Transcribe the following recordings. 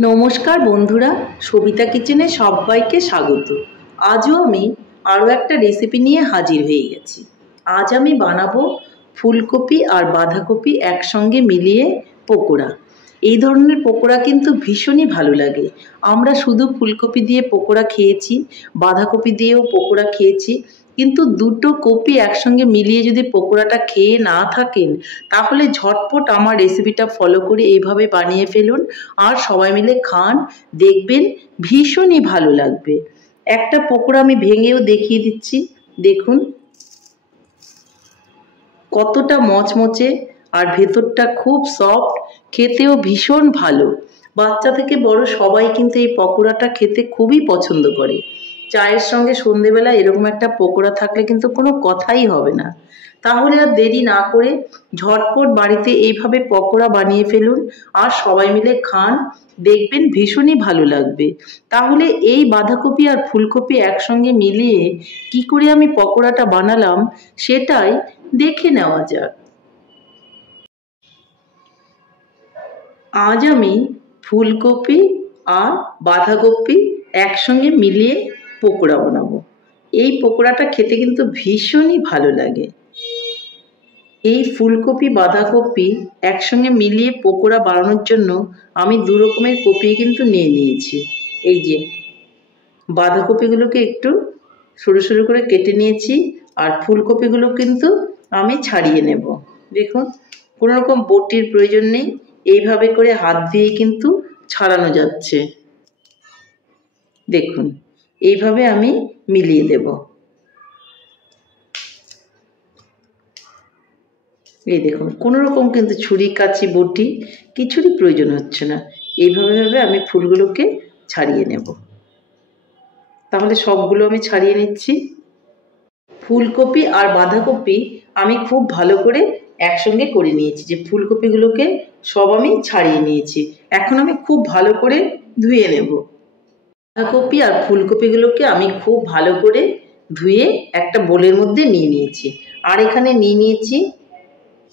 নমস্কার বন্ধুরা, সবিতা কিচেনে সবাইকে স্বাগত। আজও আমি আরও একটা রেসিপি নিয়ে হাজির হয়ে গেছি। আজ আমি বানাবো ফুলকপি আর বাঁধাকপি একসঙ্গে মিলিয়ে পকোড়া। এই ধরনের পকোড়া কিন্তু ভীষণই ভালো লাগে। আমরা শুধু ফুলকপি দিয়ে পকোড়া খেয়েছি, বাঁধাকপি দিয়েও পকোড়া খেয়েছি, কিন্তু দুটো কপি একসঙ্গে মিলিয়ে যদি পকোড়াটা খেয়ে না থাকেন তাহলে ঝটপট আমার রেসিপিটা ফলো করে এইভাবে বানিয়ে ফেলুন আর সবাই মিলে খান, দেখবেন ভীষণই ভালো লাগবে। একটা পকোড়া আমি ভেঙেও দেখিয়ে দিচ্ছি, দেখুন কতটা মচমচে আর ভেতরটা খুব সফট, খেতেও ভীষণ ভালো। বাচ্চা থেকে বড় সবাই কিন্তু এই পকোড়াটা খেতে খুবই পছন্দ করে। চায়ের সঙ্গে সন্ধেবেলা এরকম একটা পকোড়া থাকলে কিন্তু কোনো কথাই হবে না। তাহলে আর দেরি না করে ঝটপট বাড়িতে এইভাবে পকোড়া বানিয়ে ফেলুন আর সবাই মিলে খান, দেখবেন ভীষণই ভালো লাগবে। তাহলে এই বাঁধাকপি আর ফুলকপি একসঙ্গে মিলিয়ে কি করে আমি পকোড়াটা বানালাম সেটাই দেখে নেওয়া যাক। আজ আমি ফুলকপি আর বাঁধাকপি একসঙ্গে মিলিয়ে পকোড়া বানাবো। এই পকোড়াটা খেতে কিন্তু ভীষণই ভালো লাগে। এই ফুলকপি বাঁধাকপি একসঙ্গে মিলিয়ে পকোড়া বানানোর জন্য আমি দু রকমের কপি কিন্তু নিয়ে নিয়েছি। এই যে বাঁধাকপিগুলোকে একটু সরু সরু করে কেটে নিয়েছি আর ফুলকপিগুলো কিন্তু আমি ছাড়িয়ে নেব। দেখুন কোনো রকম বটির প্রয়োজন নেই, এইভাবে করে হাত দিয়ে কিন্তু ছাড়ানো যাচ্ছে। দেখুন এইভাবে আমি মিলিয়ে দেব। এই দেখুন কোনো রকম কিন্তু ছুরি কাঁচি বটি কিছুরই প্রয়োজন হচ্ছে না, এইভাবে আমি ফুলগুলোকে ছাড়িয়ে নেব। তাহলে সবগুলো আমি ছাড়িয়ে নিচ্ছি। ফুলকপি আর বাঁধাকপি আমি খুব ভালো করে একসঙ্গে করে নিয়েছি। যে ফুলকপিগুলোকে সব আমি ছাড়িয়ে নিয়েছি, এখন আমি খুব ভালো করে ধুয়ে নেব। বাঁধাকপি আর ফুলকপিগুলোকে আমি খুব ভালো করে ধুয়ে একটা বোলের মধ্যে নিয়ে নিয়েছি। আর এখানে নিয়ে নিয়েছি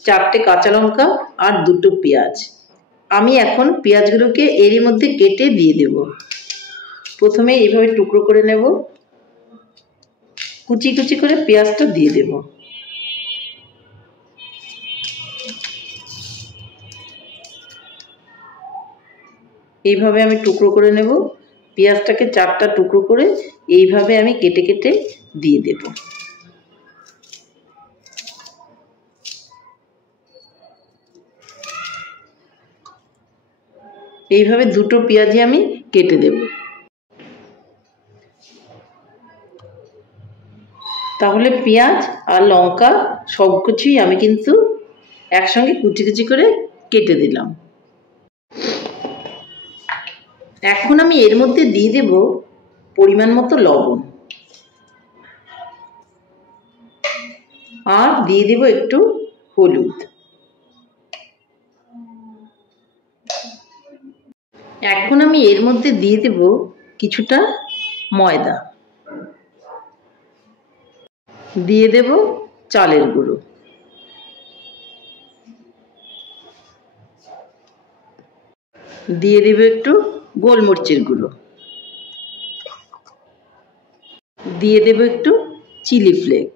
4টে কাঁচা লঙ্কা আর 2টো পেঁয়াজ। আমি এখন পেঁয়াজগুলোকে এরই মধ্যে কেটে দিয়ে দেব। প্রথমে এইভাবে টুকরো করে নেব, কুচি কুচি করে পেঁয়াজটা দিয়ে দেব। এইভাবে আমি টুকরো করে নেব। পেঁয়াজটাকে 4টা টুকরো করে এইভাবে আমি কেটে কেটে দিয়ে দেব। এইভাবে 2টো পেঁয়াজই আমি কেটে দেব। তাহলে পেঁয়াজ আর লঙ্কা সব কিছুই আমি কিন্তু একসঙ্গে কুচি কুচি করে কেটে দিলাম। এখন আমি এর মধ্যে দিয়ে দেব পরিমাণ মতো লবণ আর দিয়ে দেব একটু হলুদ। এখন আমি এর মধ্যে দিয়ে দেব কিছুটা ময়দা, দিয়ে দেব চালের গুঁড়ো, দিয়ে দেব একটু গোলমরিচের গুঁড়ো, দিয়ে দেব একটু চিলি ফ্লেক্স,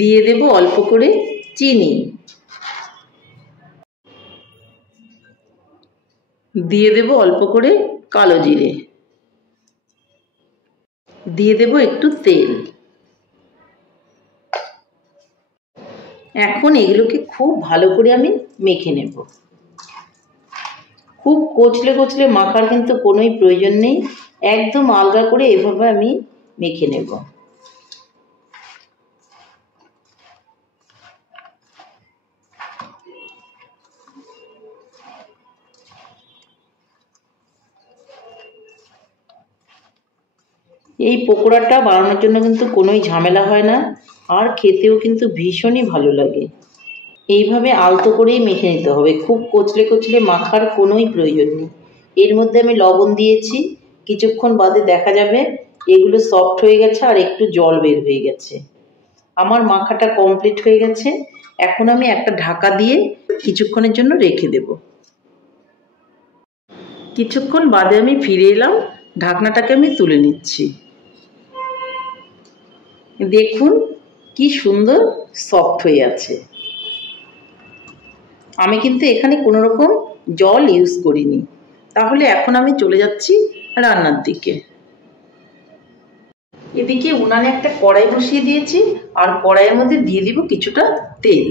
দিয়ে দেব অল্প করে চিনি, দিয়ে দেব অল্প করে কালো জিরে, দিয়ে দেব একটু তেল। এখন এগুলোকে খুব ভালো করে আমি মেখে নেব। খুব কচলে কচলে মাখার কিন্তু কোনোই প্রয়োজন নেই, একদম আলগা করে এভাবে আমি মেখে নেব। এই পকোড়াটা বানানোর জন্য কিন্তু কোনোই ঝামেলা হয় না আর খেতেও কিন্তু ভীষণই ভালো লাগে। এইভাবে আলতো করেই মেখে নিতে হবে, খুব কচলে কচলে মাখার কোনোই প্রয়োজন নেই। এর মধ্যে আমি লবণ দিয়েছি, কিছুক্ষণ বাদে দেখা যাবে এগুলো সফট হয়ে গেছে আর একটু জল বের হয়ে গেছে। আমার মাখাটা কমপ্লিট হয়ে গেছে। এখন আমি একটা ঢাকা দিয়ে কিছুক্ষণের জন্য রেখে দেব। কিছুক্ষণ বাদে আমি ফিরে এলাম, ঢাকনাটাকে আমি তুলে নিচ্ছি। দেখুন কি সুন্দর সফট হয়ে আছে। আমি কিন্তু এখানে কোনো রকম জল ইউজ করিনি। তাহলে এখন আমি চলে যাচ্ছি রান্নার দিকে। এদিকে উনানে একটা কড়াই বসিয়ে দিয়েছি, আর কড়াইয়ের মধ্যে দিয়ে দিব কিছুটা তেল।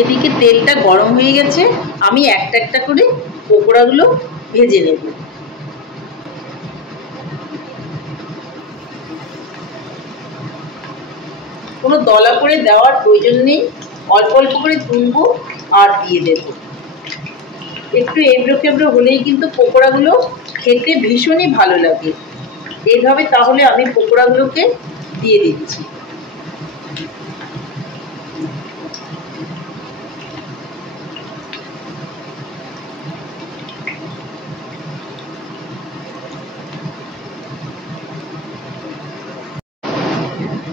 এদিকে তেলটা গরম হয়ে গেছে, আমি একটা একটা করে পকোড়াগুলো ভেজে নেব। কোনো দলা করে দেওয়ার প্রয়োজন নেই, অল্প অল্প করে তুলবো আর দিয়ে দেব। একটু এবড়ো খেবড়ো হলেই কিন্তু পকোড়াগুলো খেতে ভীষণই ভালো লাগে। এইভাবে তাহলে আমি পকোড়াগুলোকে দিয়ে দিচ্ছি।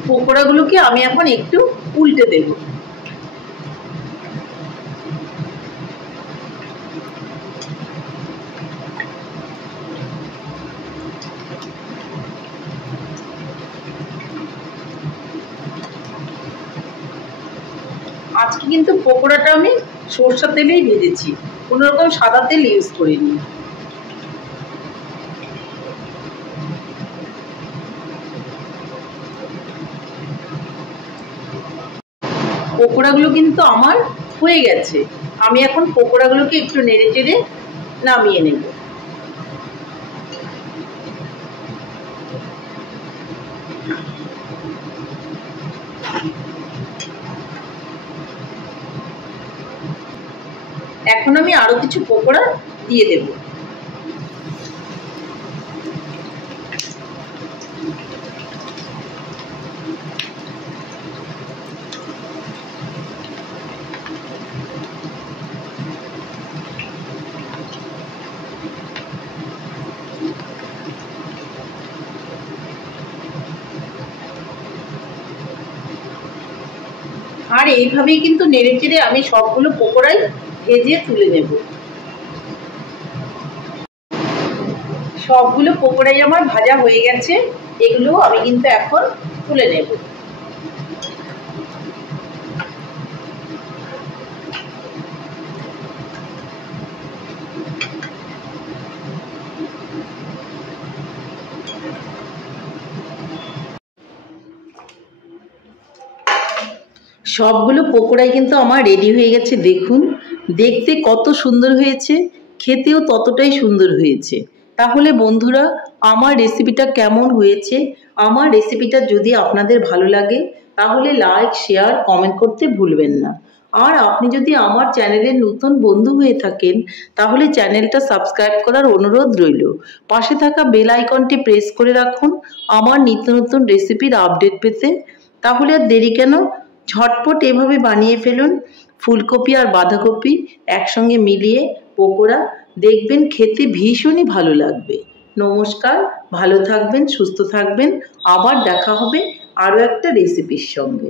পকোড়াগুলোকে আমি এখন একটু উল্টে দেব। আজকে কিন্তু পকোড়াটা আমি সরষের তেলেই ভেজেছি, কোনো রকম সাদা তেল ইউজ করিনি। পকোড়াগুলো কিন্তু আমার হয়ে গেছে। আমি এখন পকোড়াগুলোকে একটু নেড়ে চেড়ে নামিয়ে নেব। এখন আমি আরো কিছু পকোড়া দিয়ে দেব। আর এইভাবেই কিন্তু নেড়ে চেড়ে আমি সবগুলো পকোড়াই ভেজে তুলে নেব। সবগুলো পকোড়াই আমার ভাজা হয়ে গেছে, এগুলো আমি কিন্তু এখন তুলে নেব। সবগুলো পকোড়াই কিন্তু আমার রেডি হয়ে গেছে। দেখুন দেখতে কত সুন্দর হয়েছে, খেতেও ততটাই সুন্দর হয়েছে। তাহলে বন্ধুরা, আমার রেসিপিটা কেমন হয়েছে? আমার রেসিপিটা যদি আপনাদের ভালো লাগে তাহলে লাইক, শেয়ার, কমেন্ট করতে ভুলবেন না। আর আপনি যদি আমার চ্যানেলের নতুন বন্ধু হয়ে থাকেন তাহলে চ্যানেলটা সাবস্ক্রাইব করার অনুরোধ রইল। পাশে থাকা বেল আইকনটি প্রেস করে রাখুন আমার নিত্য নতুন রেসিপির আপডেট পেতে। তাহলে আর দেরি কেন, ঝটপট এভাবে বানিয়ে ফেলুন ফুলকপি আর বাঁধাকপি একসঙ্গে মিলিয়ে পকোড়া। দেখবেন খেতে ভীষণই ভালো লাগবে। নমস্কার, ভালো থাকবেন, সুস্থ থাকবেন। আবার দেখা হবে আরও একটা রেসিপির সঙ্গে।